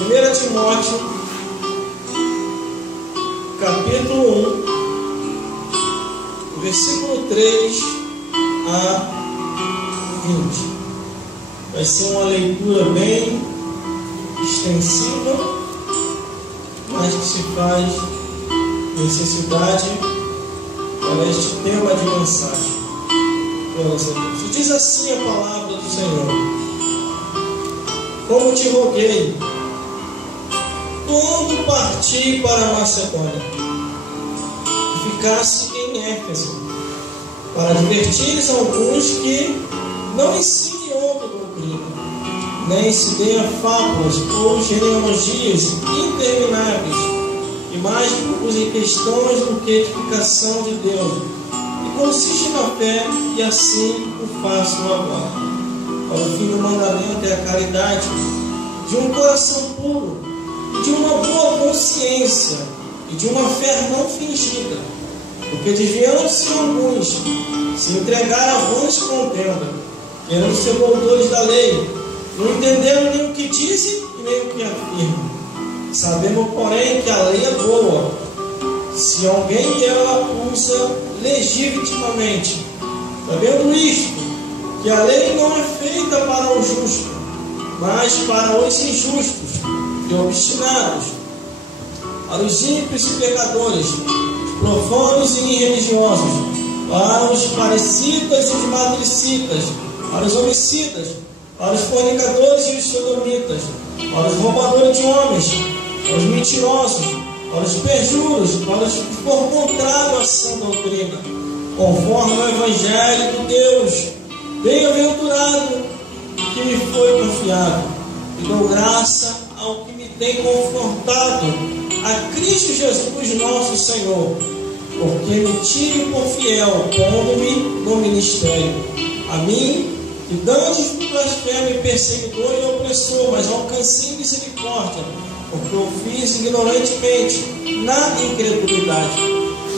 1 Timóteo, capítulo 1, versículo 3 a 20. Vai ser uma leitura bem extensiva, mas que se faz necessidade para este tema de mensagem. Glórias a Deus. E diz assim a palavra do Senhor: como te roguei, quando parti para a Macedônia, que ficasse em Éfeso, para advertires alguns que não ensinem outra doutrina, nem se deem a fábulas ou genealogias intermináveis, e mais procurem questões do que edificação de Deus, e consiste na fé, e assim o faço agora. Para o fim do mandamento é a caridade, de um coração puro, e de uma boa consciência, e de uma fé não fingida, porque desviando-se alguns, se entregaram a vãs contenda, querendo ser doutores da lei, não entenderam nem o que dizem e nem o que afirmam. Sabemos, porém, que a lei é boa, se alguém ela usa legitimamente. Sabendo isto, que a lei não é feita para o justo, mas para os injustos e obstinados, para os ímpios e pecadores, profanos e irreligiosos, para os parricidas e os matricidas, para os homicidas, para os fornicadores e os sodomitas, para os roubadores de homens, para os mentirosos, para os perjuros, para os que for contrário à sã doutrina, conforme o Evangelho de Deus, bem-aventurado que me foi confiado, e dou graça ao que me tem confortado, a Cristo Jesus nosso Senhor, porque me tive por fiel, pondo-me no ministério, a mim, que dantes blasfemo e perseguidor e opressor, mas alcancei misericórdia, porque eu fiz ignorantemente, na incredulidade.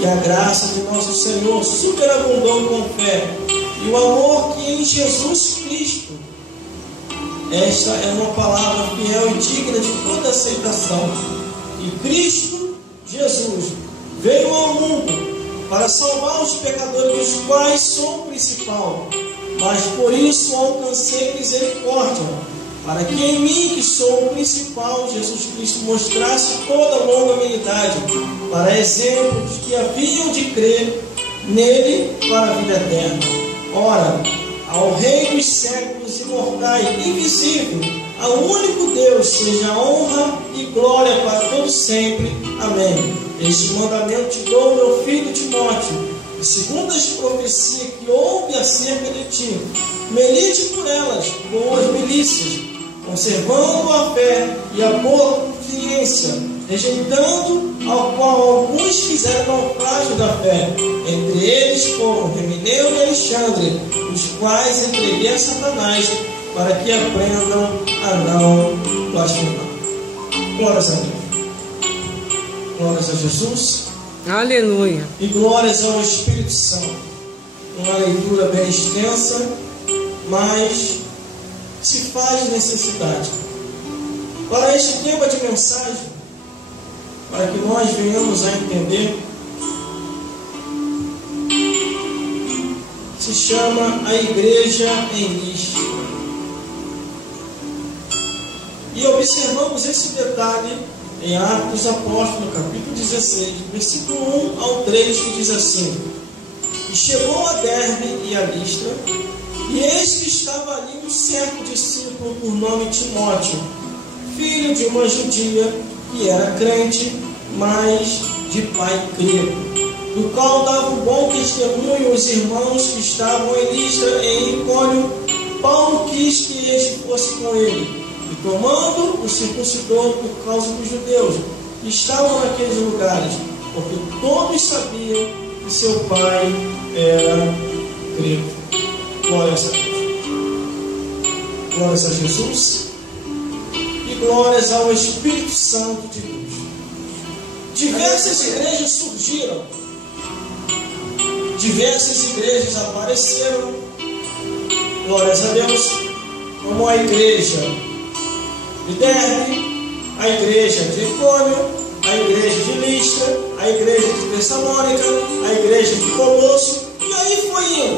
E a graça de nosso Senhor superabundou com fé, e o amor que em Jesus Cristo. Esta é uma palavra fiel e digna de toda aceitação. E Cristo Jesus veio ao mundo para salvar os pecadores, dos quais sou o principal. Mas por isso alcancei misericórdia, para que em mim, que sou o principal, Jesus Cristo mostrasse toda a longanimidade, para exemplo dos que haviam de crer nele para a vida eterna. Ora, ao Rei dos séculos, imortais, invisível, ao único Deus, seja honra e glória para todos sempre. Amém. Este mandamento te dou, meu filho Timóteo, e segundo as profecias que houve acerca de ti, milite por elas boas milícias, conservando a fé e a boa consciência, rejeitando ao qual alguns fizeram naufrágio da fé. Entre eles foram Himeneu e Alexandre, os quais entreguei a Satanás, para que aprendam a não blasfemar. Glórias a Deus. Glórias a Jesus. Aleluia. E glórias ao Espírito Santo. Uma leitura bem extensa, mas se faz necessidade. Para este tema de mensagem, para que nós venhamos a entender, se chama a Igreja em Listra. E observamos esse detalhe em Atos Apóstolos, capítulo 16, versículo 1 ao 3, que diz assim: e chegou a Derbe e a Listra, e eis que estava ali um certo discípulo por nome Timóteo, filho de uma judia, que era crente, mas de pai grego, do qual dava um bom testemunho os irmãos que estavam em Listra e em Icônio. Paulo quis que este fosse com ele, e tomando o circuncidor por causa dos judeus que estavam naqueles lugares, porque todos sabiam que seu pai era grego. Glórias a Deus. Glórias a Jesus e glórias ao Espírito Santo de Deus. Diversas igrejas surgiram, diversas igrejas apareceram, glórias a Deus, como a igreja de Derbe, a igreja de Icônio, a igreja de Listra, a igreja de Tessalônica, a igreja de Colosso, e aí foi indo.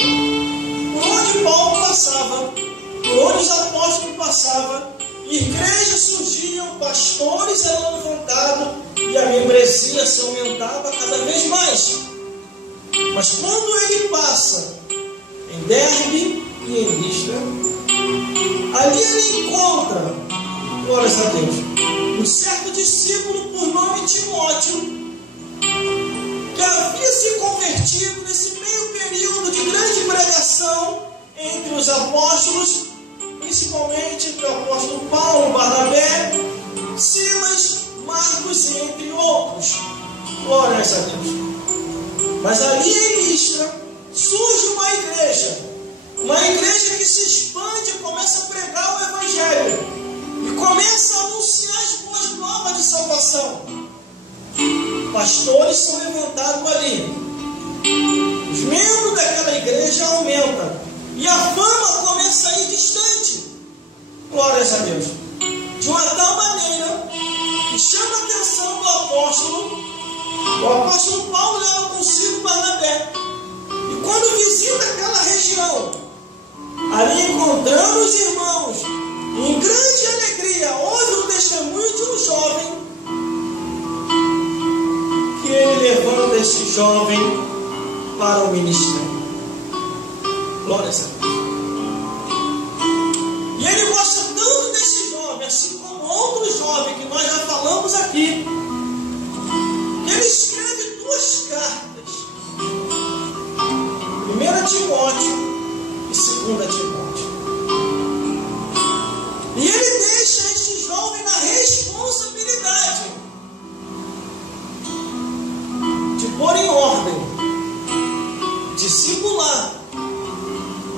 Por onde Paulo passava, por onde os apóstolos passavam, igrejas surgiam, pastores eram levantados e a membresia se aumentava cada vez mais. Mas quando ele passa em Derbe e em Listra, ali ele encontra, glórias a Deus, um certo discípulo por nome Timóteo, que havia se convertido nesse meio período de grande pregação entre os apóstolos, principalmente entre o apóstolo Paulo, Barnabé, Silas, Marcos e entre outros. Glórias a Deus. Mas ali em Listra surge uma igreja que se expande e começa a pregar o Evangelho e começa a anunciar as boas novas de salvação. Pastores são levantados ali, os membros daquela igreja aumentam e a fama começa a ir distante. Glórias a Deus. De uma tal maneira que chama a atenção do apóstolo. O apóstolo Paulo leva consigo Barnabé. E quando visita aquela região, ali encontrando os irmãos, em grande alegria, ouve o testemunho de um jovem, que ele levanta esse jovem para o ministério. Glórias a Deus. E ele gosta tanto desse jovem, assim como outro jovem que nós já falamos aqui, que ele escreve 2 cartas, 1 Timóteo e 2 Timóteo. E ele deixa este jovem na responsabilidade de pôr em ordem, discipular,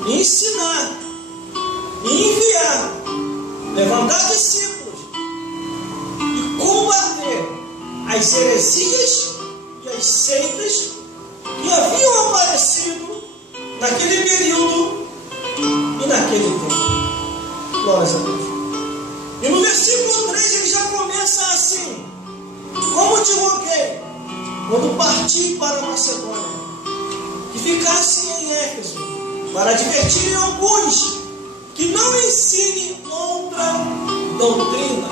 ensinar e enviar, levantar discípulos e combater as heresias e as seitas que haviam aparecido naquele período e naquele tempo. Glórias a Deus. E no versículo 3 ele já começa assim: como te roguei, quando parti para a Macedônia, que ficassem em Éfeso, para advertirem alguns que não ensinem outra doutrina.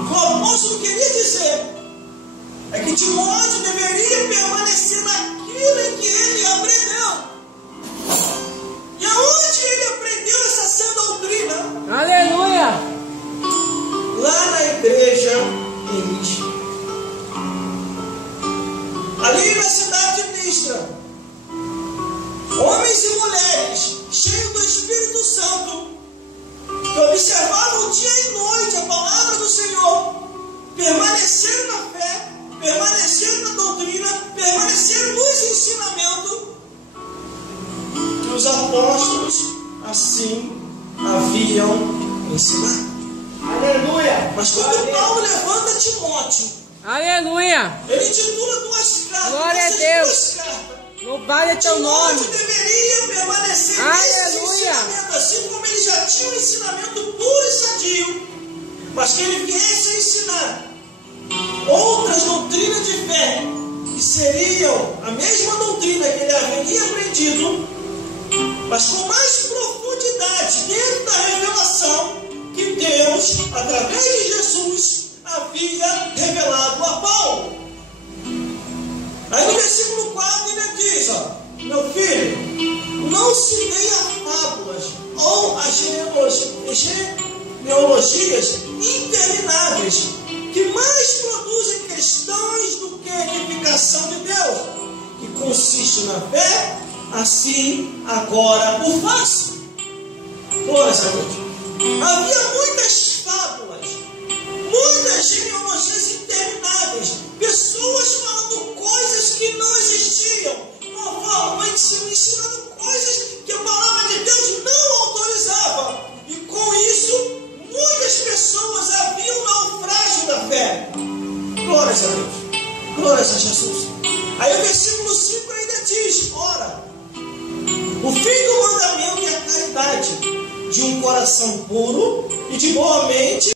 O que o apóstolo queria dizer é que Timóteo deveria permanecer naquilo em que ele aprendeu. E aonde ele aprendeu essa sã doutrina? Aleluia! Lá na igreja em Listra. Ali na cidade de Listra, homens e mulheres cheios do Espírito Santo, que observavam dia e noite a palavra do Senhor, permaneceram na fé, permaneceram na doutrina, permaneceram nos ensinamentos que os apóstolos assim haviam ensinado. Aleluia! Mas quando Paulo levanta Timóteo, aleluia! ele titula 2 cartas. Glória a Deus! Louvado é teu nome! Timóteo deveria permanecer nesse ensinamento, assim como ele já tinha um ensinamento puro e sadio, mas que ele viesse a ensinar outras doutrinas de fé, que seriam a mesma doutrina que ele haveria aprendido, mas com mais profundidade dentro da revelação que Deus, através de Jesus, havia revelado a Paulo. Aí no versículo 4 ele diz: meu filho, não se leia fábulas ou as genealogias intermináveis, que mais produzem questões do que a edificação de Deus, que consiste na fé, assim agora o faço. Glória a Deus. Havia muitas fábulas, muitas genealogias intermináveis, pessoas falando coisas que não existiam, ensinando coisas que a palavra de Deus não autorizava, e com isso muitas pessoas haviam naufrágio da fé. Glórias a Deus, glórias a Jesus. Aí o versículo 5 ainda diz: ora, o fim do mandamento é a caridade, de um coração puro e de boa mente,